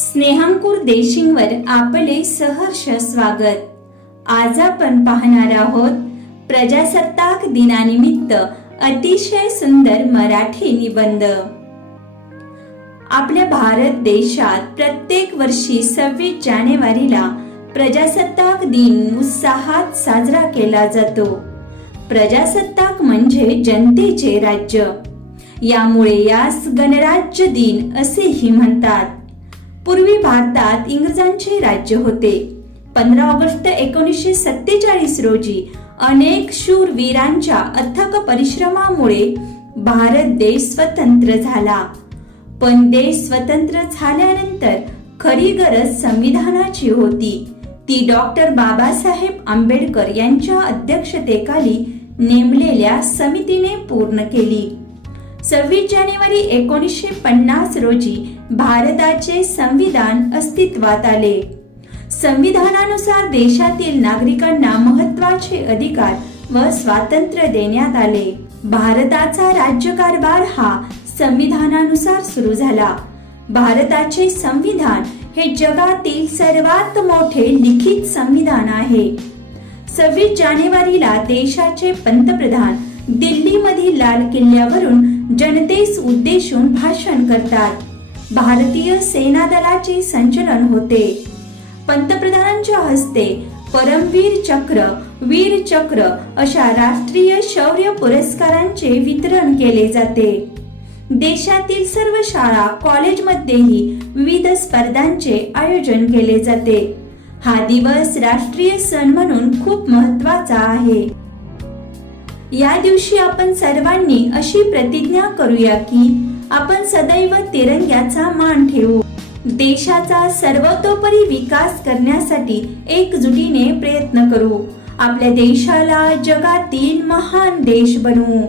स्नेहांकुर देशिंगवर आपले सहर्ष स्वागत। आज आपण पाहणार आहोत प्रजासत्ताक दिनानिमित्त अतिशय सुंदर मराठी निबंध। आपल्या भारत देशात प्रत्येक वर्षी 26 जानेवारीला प्रजासत्ताक दिन उत्साहात साजरा केला जातो। प्रजासत्ताक म्हणजे जनतेचे राज्य, यामुळे यास गणराज्य दिन असेही म्हणतात। पूर्वी भारतात इंग्रजांचे राज्य होते। 15 ऑगस्ट 1947 रोजी अनेक शूरवीरांच्या अथक परिश्रमामुळे भारत देश स्वतंत्र झाला। पण देश स्वतंत्र झाल्यानंतर खरी गरज संविधानाची होती। ती डॉक्टर बाबासाहेब आंबेडकर यांच्या अध्यक्षतेखाली नेमलेल्या समितीने पूर्ण केली। 26 जानेवारी 1950 रोजी भारताचे संविधान अस्तित्वात आले। संविधानानुसार देशातील नागरिकांना महत्त्वाचे अधिकार व स्वातंत्र्य देण्यात आले। भारताचा राज्यकारभार हा संविधानानुसार सुरू झाला। भारताचे संविधान हे जगातील सर्वात मोठे लिखित संविधान आहे। 26 जानेवारीला देशाचे पंतप्रधान दिल्लीमधील लाल किल्ल्यावरून जनतेस उद्देशून भाषण करतात। भारतीय सेना दलाचे संचलन होते। पंतप्रधानांच्या हस्ते परमवीर चक्र, वीर चक्र अशा राष्ट्रीय शौर्य पुरस्कारांचे वितरण केले जाते। देशातील सर्व शाळा कॉलेजमध्येही विविध स्पर्धांचे आयोजन केले जाते। हा दिवस राष्ट्रीय सण म्हणून खूप महत्त्वाचा आहे। या दिवशी आपण सर्वांनी अशी प्रतिज्ञा करूया की आपण सदैव तिरंग्याचा मान ठेवू। देशाचा सर्वतोपरी विकास करण्यासाठी एकजुटीने प्रयत्न करू। आपल्या देशाला जगातील महान देश बनवू।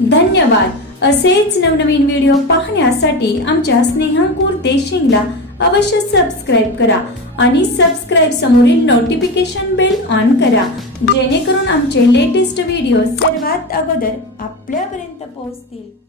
धन्यवाद। असेच नवनवीन व्हिडिओ पाहण्यासाठी आमच्या स्नेहांकुर देशिंगला अवश्य सबस्क्राइब करा आणि सबस्क्राइब समोरील नोटिफिकेशन बेल ऑन करा, जेणेकरून आमचे लेटेस्ट व्हिडिओ सर्वात अगोदर आपल्यापर्यंत पोहोचतील।